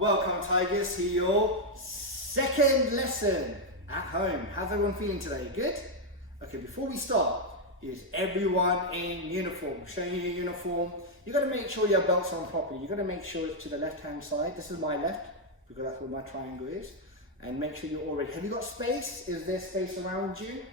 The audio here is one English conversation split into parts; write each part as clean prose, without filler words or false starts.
Welcome Tigers to your second lesson at home. How's everyone feeling today? Good? Okay, before we start, is everyone in uniform? Showing you your uniform. You got to make sure your belt's on properly. You got to make sure it's to the left hand side. This is my left because that's where my triangle is. And make sure you're all ready. Have you got space? Is there space around you?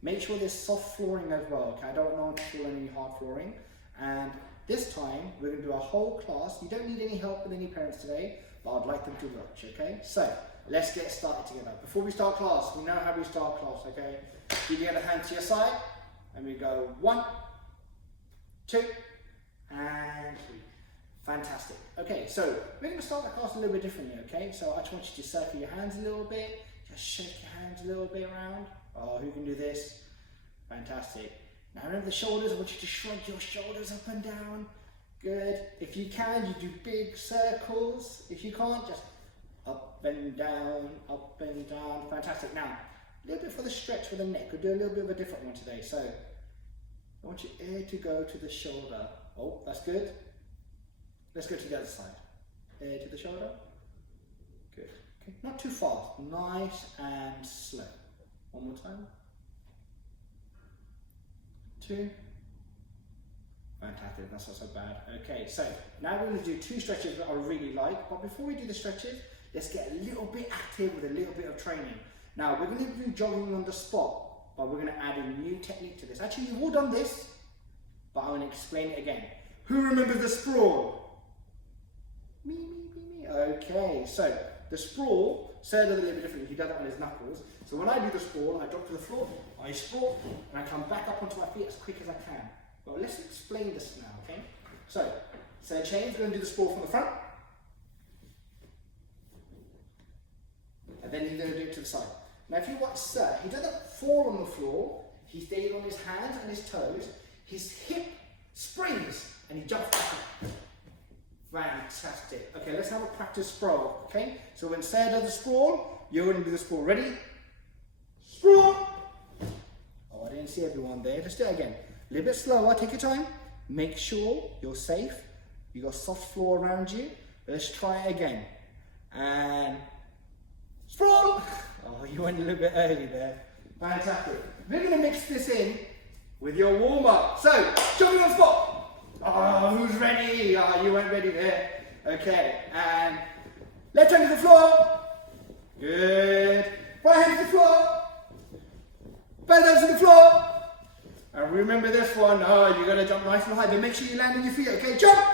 Make sure there's soft flooring as well. Okay, I don't want to feel any hard flooring. And this time we're going to do a whole class. You don't need any help with any parents today, but I'd like them to watch. Okay, so let's get started together. Before we start class, we know how we start class. Okay, you get a hand to your side, and we go 1, 2, and 3. Fantastic. Okay, so we're going to start the class a little bit differently. Okay, so I just want you to circle your hands a little bit, just shake your hands a little bit around. Oh, who can do this? Fantastic. Now remember the shoulders. I want you to shrug your shoulders up and down. Good. If you can, you do big circles. If you can't, just up and down, up and down. Fantastic. Now, a little bit for the stretch for the neck. We'll do a little bit of a different one today. So, I want your ear to go to the shoulder. Oh, that's good. Let's go to the other side. Ear to the shoulder. Good. Okay. Not too fast. Nice and slow. One more time. 2. Fantastic, that's not so bad. Okay, so now we're going to do 2 stretches that I really like, but before we do the stretches, let's get a little bit active with a little bit of training. Now, we're going to do jogging on the spot, but we're going to add a new technique to this. Actually, you've all done this, but I'm going to explain it again. Who remembers the sprawl? Me. Okay, so the sprawl, Sir does a little bit differently. He does it on his knuckles. So when I do the sprawl, I drop to the floor, I sprawl, and I come back up onto my feet as quick as I can. Well, let's explain this now, okay? So change, we're going to do the sprawl from the front. And then he's going to do it to the side. Now if you watch Sir, he doesn't fall on the floor, he stays on his hands and his toes, his hip springs, and he jumps back up. Fantastic. Okay, let's have a practice sprawl, okay? So when Sir does the sprawl, you're going to do the sprawl. Ready? Sprawl! Oh, I didn't see everyone there. Just do it again. A little bit slower, take your time. Make sure you're safe. You got soft floor around you. Let's try it again. And sprawl! Oh, you went a little bit early there. Fantastic. We're going to mix this in with your warm-up. So, jumping on the spot. Oh, who's ready? Oh, you weren't ready there. Okay, and left hand to the floor. Good. Right hand to the floor. Both hands to the floor. And remember this one. Oh, you got to jump nice and high, but make sure you land on your feet. Okay, jump.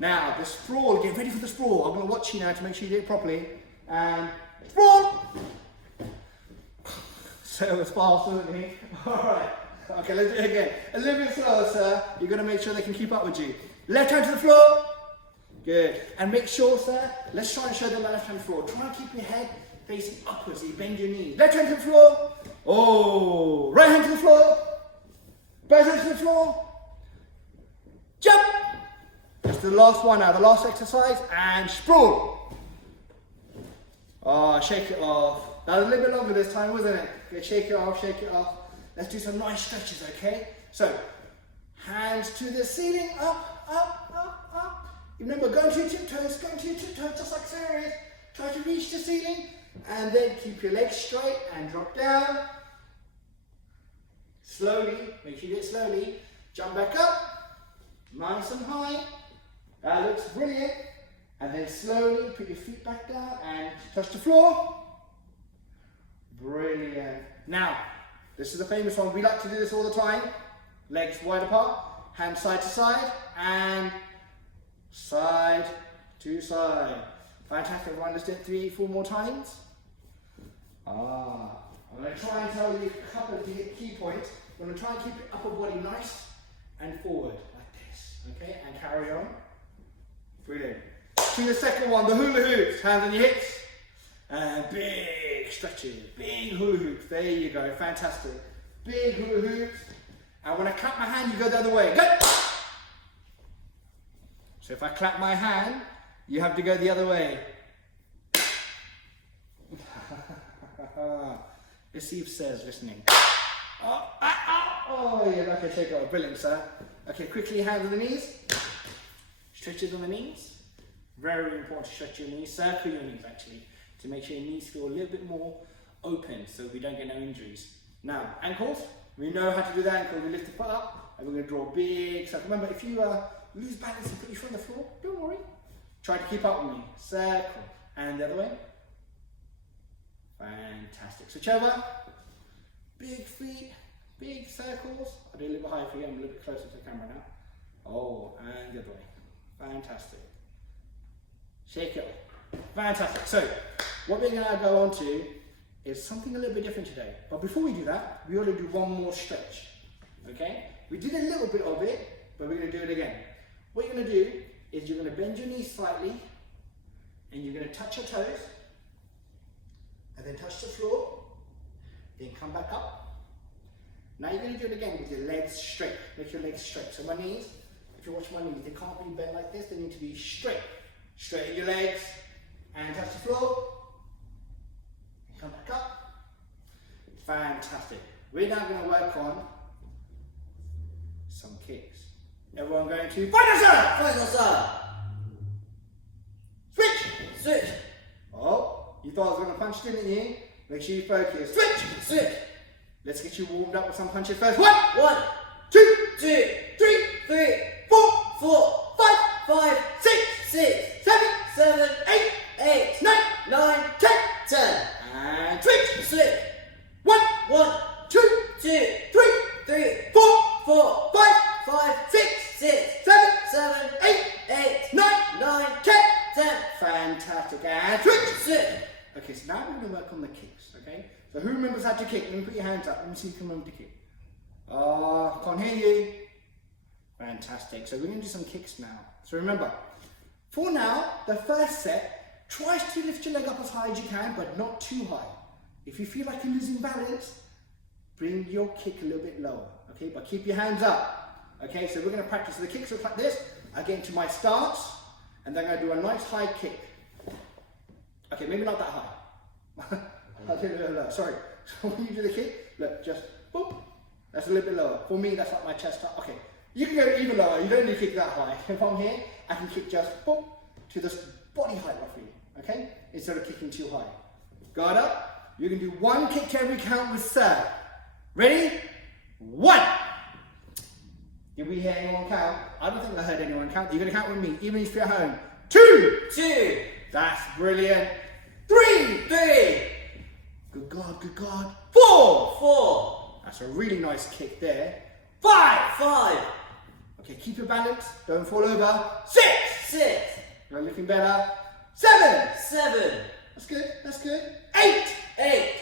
Now, the sprawl. Get ready for the sprawl. I'm going to watch you now to make sure you do it properly. And sprawl. So it was fast, wasn't he? All right. Okay, let's do it again. A little bit slower, Sir. You've got to make sure they can keep up with you. Left hand to the floor. Good. And make sure, Sir, let's try and show them the left hand floor. Try and keep your head facing upwards so you bend your knees. Left hand to the floor. Oh, right hand to the floor. Both hands to the floor. Jump. That's the last one now, the last exercise. And sprawl. Oh, shake it off. That was a little bit longer this time, wasn't it? Okay, shake it off, shake it off. Let's do some nice stretches, okay? So, hands to the ceiling, up, up, up, up. Remember, go to your tiptoes, just like Sarah is. Try to reach the ceiling, and then keep your legs straight and drop down. Slowly, make sure you do it slowly. Jump back up, nice and high. That looks brilliant. And then slowly put your feet back down and touch the floor. Brilliant. Now, this is a famous one. We like to do this all the time. Legs wide apart, hands side to side, and side to side. Fantastic. Everyone, let's do it 3, 4 more times. I'm going to try and tell you a couple of key points. I'm going to try and keep your upper body nice and forward, like this. Okay, and carry on. Brilliant. To the second one, the hula hoops. Hands on your hips. And big stretches, big hula hoops. There you go, fantastic. Big hula hoops. And when I clap my hand, you go the other way. Go! So if I clap my hand, you have to go the other way. Let's see if Sir's listening. Oh, yeah, okay, take it off. Brilliant, Sir. Okay, quickly, hands on the knees. Stretches on the knees. Very important to stretch your knees, circle your knees actually, to make sure your knees feel a little bit more open so we don't get no injuries. Now, ankles, we know how to do the ankle. We lift the foot up and we're going to draw a big circle. Remember, if you lose balance and put your foot on the floor, don't worry. Try to keep up with me. Circle. And the other way. Fantastic. Switch over. Big feet, big circles. I'll do a little bit higher for you. I'm a little bit closer to the camera now. Oh, and the other way. Fantastic. Shake it off. Fantastic. So, what we're going to go on to is something a little bit different today. But before we do that, we ought to do one more stretch. Okay? We did a little bit of it, but we're going to do it again. What you're going to do is you're going to bend your knees slightly, and you're going to touch your toes, and then touch the floor, then come back up. Now you're going to do it again with your legs straight. Make your legs straight. So my knees, if you watch my knees, they can't be bent like this, they need to be straight. Straighten your legs, and touch the floor, and come back up. Fantastic. We're now going to work on some kicks. Everyone going to final sir. Switch. Switch. Oh, you thought I was going to punch, didn't you? Make sure you focus. Switch. Switch. Let's get you warmed up with some punches first. 1, 2, 3, 3, 4, 4, 5, 6, 6, 7, 7, 8, 8, 9, 9, 10. 10. And switch. Switch. 1, 1, 2, 2, 3, 3, 4, 4, 5, 5, 6, 6, 7, 7, 8, 8, 9, 9, 10. 10. Fantastic. And switch. Switch. Okay, so now we're going to work on the kicks, okay? So who remembers how to kick? Let me put your hands up. Let me see if you can remember to kick. Can't hear you. Fantastic. So we're going to do some kicks now. So remember, for now, the first set, try to lift your leg up as high as you can, but not too high. If you feel like you're losing balance, bring your kick a little bit lower, okay? But keep your hands up, okay? So we're going to practice. So the kicks look like this. I get into my stance, and then I do a nice high kick. Okay, maybe not that high. I'll do it a little lower. Sorry. So when you do the kick, look, just boop. That's a little bit lower. For me, that's like my chest up. Okay, you can go even lower. You don't need to kick that high. If I'm here, I can kick just boop to this body height roughly. Okay, instead of kicking too high. Guard up. You can do one kick to every count with serve. Ready? 1. Did we hear anyone count? I don't think I heard anyone count. You're gonna count with me, even if you're at home. 2. 2. That's brilliant. 3. 3. Good God, good God. 4. 4. That's a really nice kick there. 5. 5. Okay, keep your balance. Don't fall over. 6. 6. You're looking better. 7. 7. That's good, that's good. 8. 8.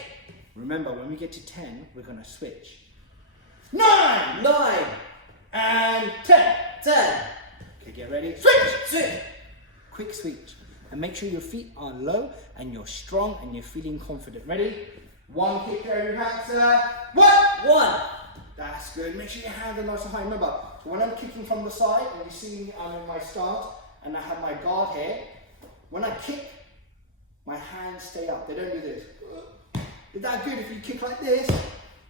Remember, when we get to 10, we're going to switch. 9. 9. And 10. 10. Okay, get ready. Switch. Switch. Quick switch. And make sure your feet are low and you're strong and you're feeling confident. Ready? 1 kick to every count, sir. 1. 1. That's good. Make sure your hands are nice and high. Remember, so when I'm kicking from the side and you see me, I'm in my stance and I have my guard here. When I kick, my hands stay up. They don't do this. Is that good if you kick like this?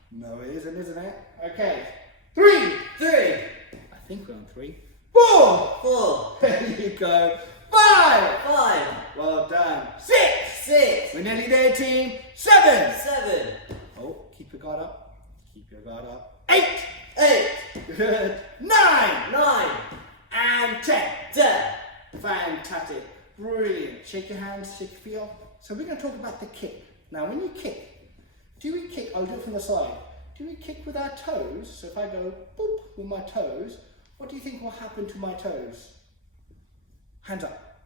No, it isn't it? Okay. 3. 3. I think we're on 3. 4. 4. There you go. 5. 5. Well done. 6. 6. We're nearly there, team. 7. 7. Oh, keep your guard up. Keep your guard up. 8. 8. Good. 9. 9. And 10. 10. Fantastic. Brilliant. Shake your hands, shake your feet off. So we're going to talk about the kick. Now, when you kick, do we kick? I'll do it from the side. Do we kick with our toes? So if I go boop with my toes, what do you think will happen to my toes? Hands up.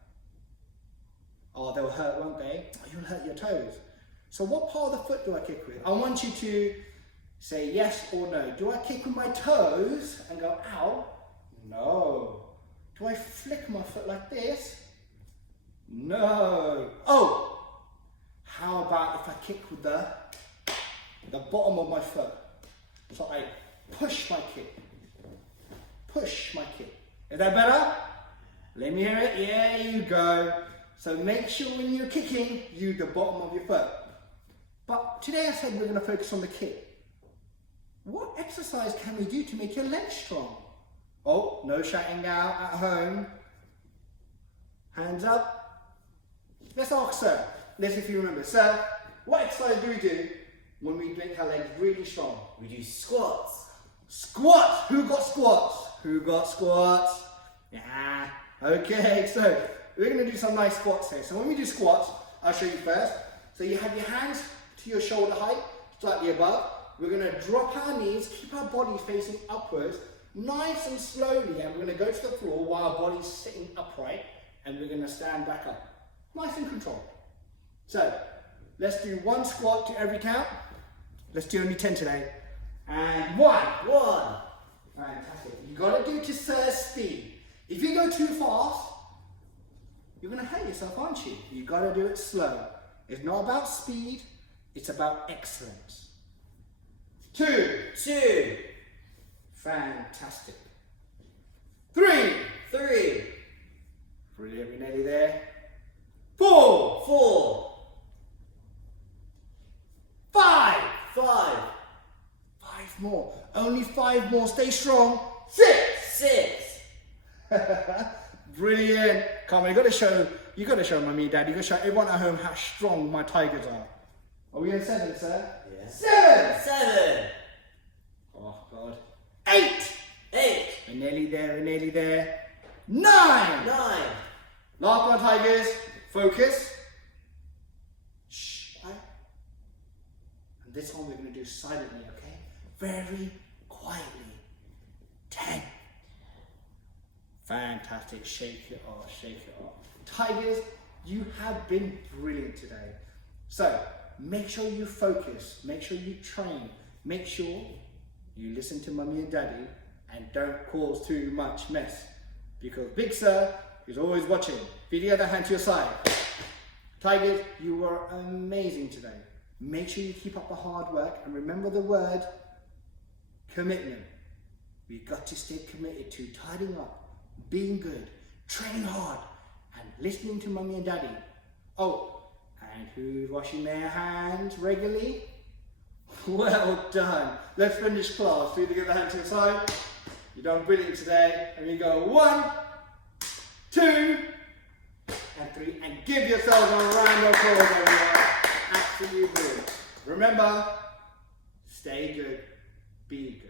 Oh, they'll hurt, won't they? Oh, you'll hurt your toes. So what part of the foot do I kick with? I want you to say yes or no. Do I kick with my toes and go, ow? No. Do I flick my foot like this? No. Oh! How about if I kick with the bottom of my foot? So I push my kick. Push my kick. Is that better? Let me hear it. Yeah, you go. So make sure when you're kicking, use the bottom of your foot. But today I said we're going to focus on the kick. What exercise can we do to make your legs strong? Oh, no shouting now at home. Hands up. Let's ask sir. Let's see if you remember. Sir, what exercise do we do when we make our legs really strong? We do squats. Squats! Who got squats? Who got squats? Yeah. Okay, so we're going to do some nice squats here. So when we do squats, I'll show you first. So you have your hands to your shoulder height, slightly above. We're going to drop our knees, keep our bodies facing upwards, nice and slowly, and we're going to go to the floor while our body's sitting upright, and we're going to stand back up. Nice and controlled. So let's do one squat to every count. Let's do only 10 today. And 1. 1. Fantastic. You got to do it to Sir's speed. If you go too fast, you're going to hurt yourself, aren't you? You got to do it slow. It's not about speed, it's about excellence. 2. 2. Fantastic. 3. 3. Brilliant, we're nearly there. 4. 4. 5. 5. 5 more. Only 5 more. Stay strong. 6. 6. Brilliant. Come on, you got to show Mummy and Daddy, you got to show everyone at home how strong my tigers are. Are we on 7, sir? Yeah. 7. 7. Oh God. 8. 8. We're nearly there, we're nearly there. 9. 9. Last one, tigers. Focus. Shh, quiet. And this one we're going to do silently, okay? Very quietly. 10. Fantastic. Shake it off, shake it off. Tigers, you have been brilliant today. So, make sure you focus, make sure you train, make sure you listen to Mummy and Daddy and don't cause too much mess. Because Big Sir is always watching. Feed the other hand to your side. Tigers, you were amazing today. Make sure you keep up the hard work and remember the word commitment. We've got to stay committed to tidying up, being good, training hard, and listening to Mummy and Daddy. Oh, and who's washing their hands regularly? Well done. Let's finish class. Feed the other hand to your side. You've done brilliant today. And we go 1, 2, and 3. And give yourselves a round of applause, everyone. Absolutely brilliant. Remember, stay good, be good.